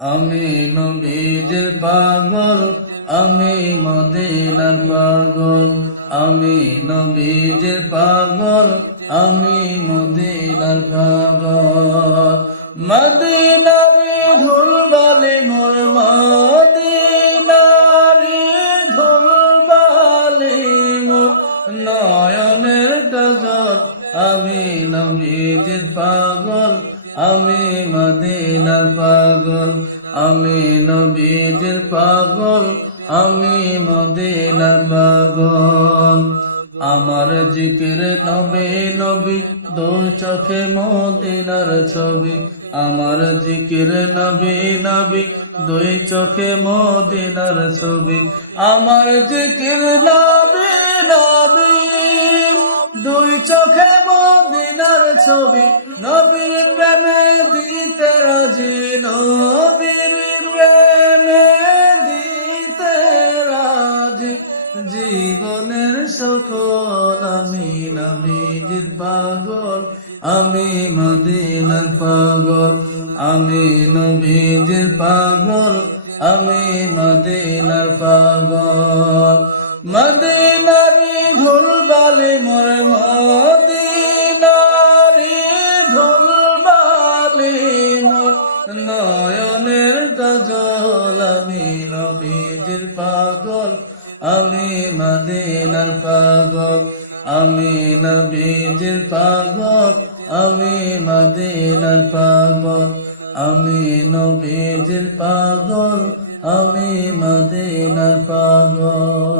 আমি নবীজির পাগল, আমি মদিনার পাগল। আমি নবীজির পাগল, আমি মদিনার পাগল। মদিনারি ধুলবালি মোর মদিনারি ধুলবালি মোর নয়নের কাজল। আমি নবীজির পাগল, আমি মদিনার পাগল। আমি নবীজির পাগল, আমি মদিনার পাগল। আমার জিকির নবী নবী, দুই চোখে মদিনার ছবি। আমার জিকির নবী নবী, দুই চোখে মদিনার ছবি। আমার জিকির নবী নবী, দুই চোখে মদিনার ছবি। নবীর প্রেমে দিতে রাজি, নবীর প্রেমে দিতে রাজি। জীবনের সকল আমি নবীজির পাগল, আমি মদিনার পাগল। আমি নবীজির পাগল, আমি মদিনার পাগল। মদিনারি ধুলবালি মোর মদিনারি ধুলবালি মোর নয়নের কাজল। আমি নবীজির পাগল, আমি মদিনার পাগল। আমি নবীজির পাগল, আমি মদিনার পাগল। আমি নবীজির পাগল, আমি মদিনার পাগল।